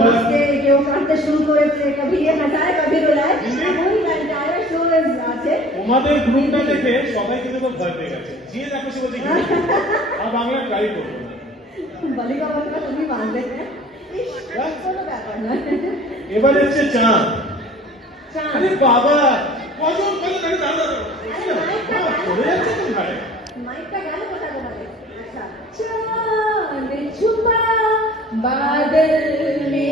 নাচতে, কেউ কাঁদতে শুরু করেছে, কবি হাসায় কবি রোলায়, এমনই এন্টায়ার শো আছে। তোমাদের গ্রুপটা দেখে সবাই কিন্তু ভয় পেয়ে গেছে, যে দেখো সে বলছে আর আমি আর ট্রাই করবো না। বলি বাবা তুমি মানবে না, কোনো ব্যাপার নয়। এবারে হচ্ছে চাঁদ। চাঁদ আরে বাবা কজন কজন আরে দাদা চলে যাচ্ছে তো ভাই। মাইকটা গেল কোথায় তোমাদের? আচ্ছা। চাঁদ ছুপা বাদল মে